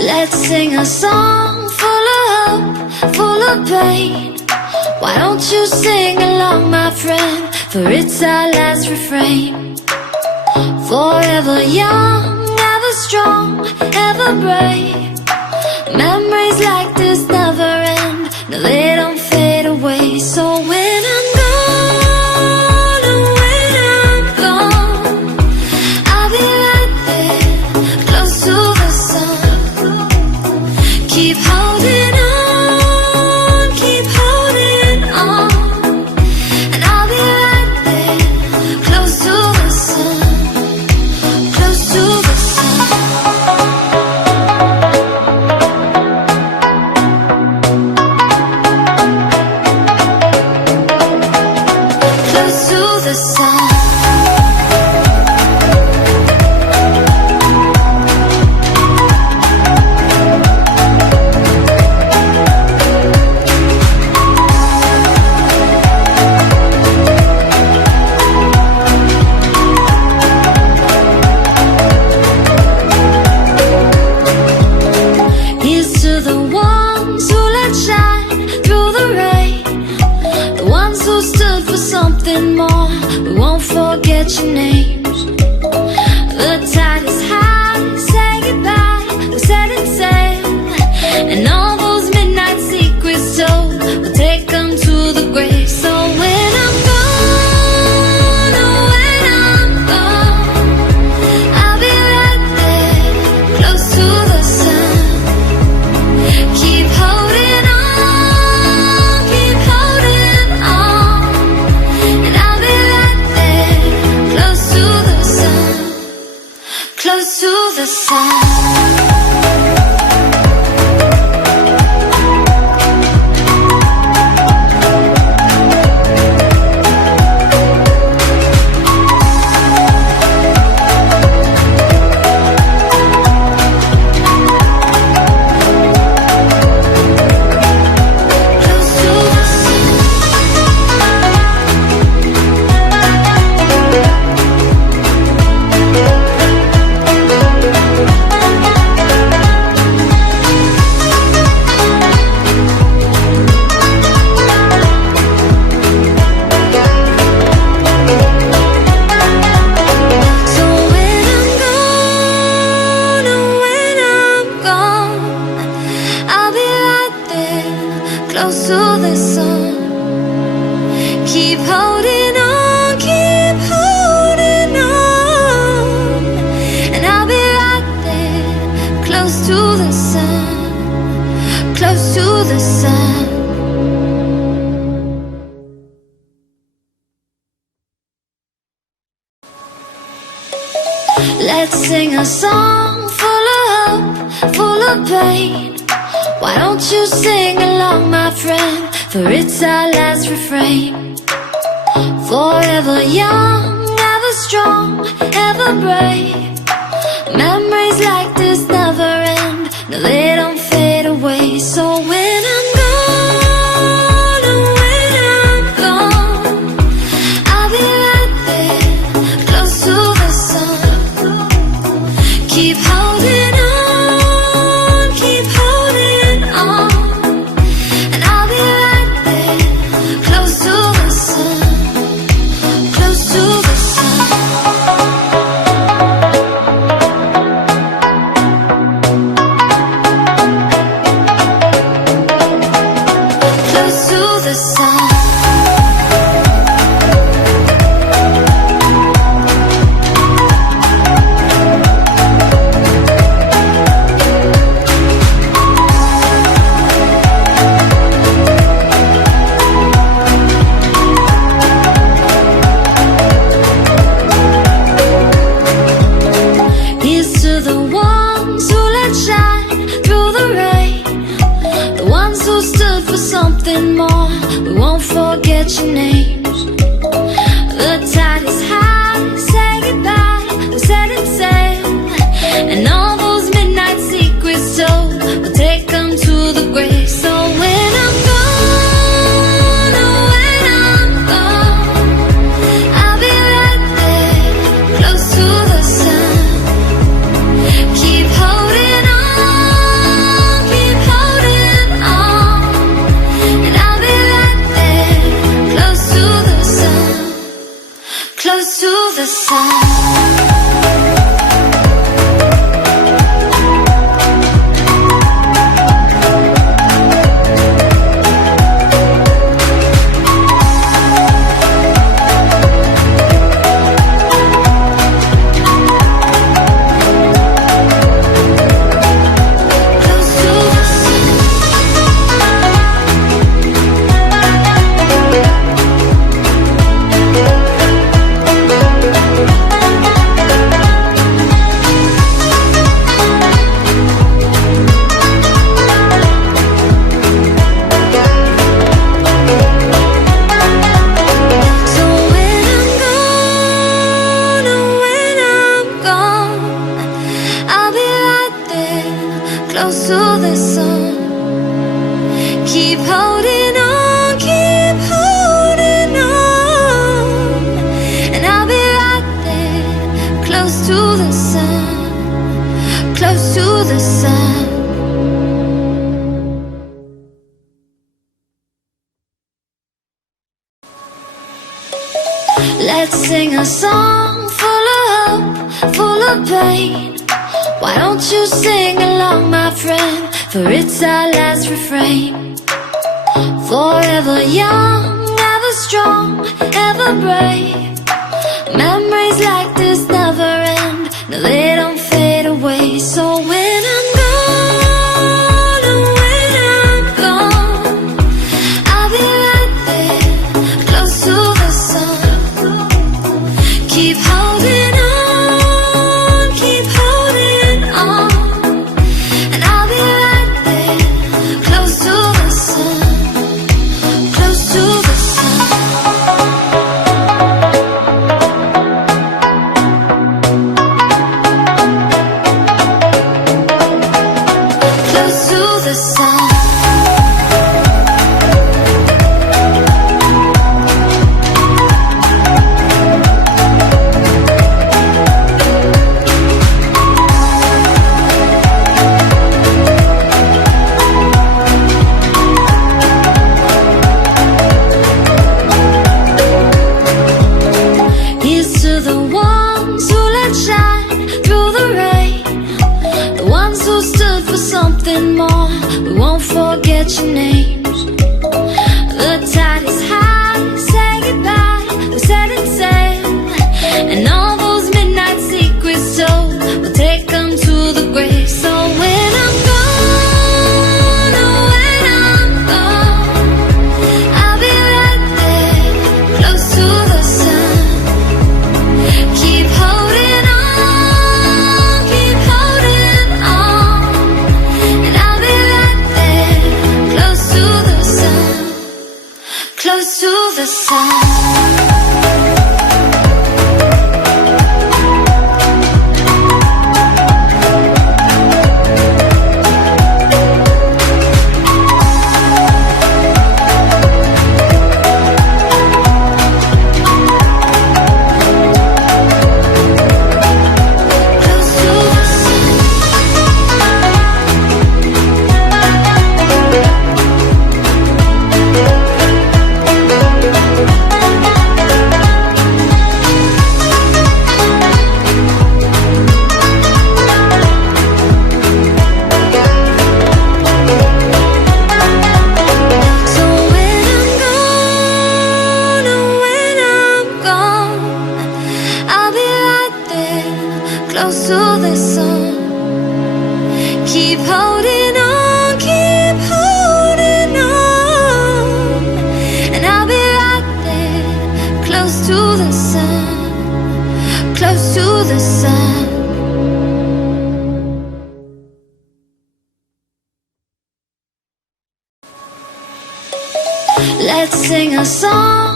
Let's sing a song full of hope, full of pain. Why don't you sing along, my friend? For it's our last refrain. Forever young, ever strong, ever brave. Memories like this never end. No, they don't fade away. So when I'm gone, oh, when I'm gone, I'll be right there, close to the sun. Keep holding on, keep holding on, and I'll be right there, close to the sun, close to the sun. Close to the sun. Here's to the ones who let shine through the rain, the ones who stood for something more. We won't forget your names. The tide is high, say goodbye, we're setting sail, and all those midnight secrets told, we'll take them to the grave. So when I'm gone, oh, when I'm gone, I'll be right there, close to the sun. Keep holding on, keep holding on, and I'll be right there, close to the sun, close to the sun. Close to the sun. So when I'm gone, oh, when I'm gone, I'll be right there, close to the sun. Keep holding on, keep holding on, and I'll be right there, close to the sun, close to the sun. Let's sing a song full of hope, full of pain. Why don't you sing along, my friend? For it's our last refrain. Forever young, ever strong, ever brave. Memories like this never end. No, they don't fade away. So when I'm gone, oh, when I'm gone, I'll be right there, close to the sun. Keep holding on, keep holding on, and I'll be right there, close to the sun, close to the sun. Close to the sun. Here's to the ones who let shine through the rain, the ones who stood for something more. We won't forget your names. The tide is high, say goodbye, we're setting sail, and all those midnight secrets told, we'll take them to the grave. So when I'm gone, oh, when I'm gone, I'll be right there, close to the sun. Keep holding on, close to the sun. Keep holding on, keep holding on, and I'll be right there, close to the sun, close to the sun. Let's sing a song full of hope, full of pain. Why don't you sing along, my friend, for it's our last refrain. Forever young, ever strong, ever brave. Memories like this never end, no, they don't fade away. So when I'm gone, and when I'm gone, I'll be right there, close to the sun. Keep holding on, keep holding on, and I'll be right there, close to the sun, close to the sun. Close to the sun. Here's to the ones who let shine through the rain, the ones who stood for something more. We won't forget your names. The tide is high, say goodbye, we're setting sail, and all those midnight secrets told, we'll take them to the grave. So when I'm gone, oh, when I'm gone, I'll be right there, close to the sun. Keep holding on, keep holding on, and I'll be right there, close to the sun, close to the sun. Close to the sun. So when I'm gone, oh, when I'm gone, I'll be right there, close to the sun. Keep holding on, keep holding on, and I'll be right there, close to the sun, close to the sun. Let's sing a song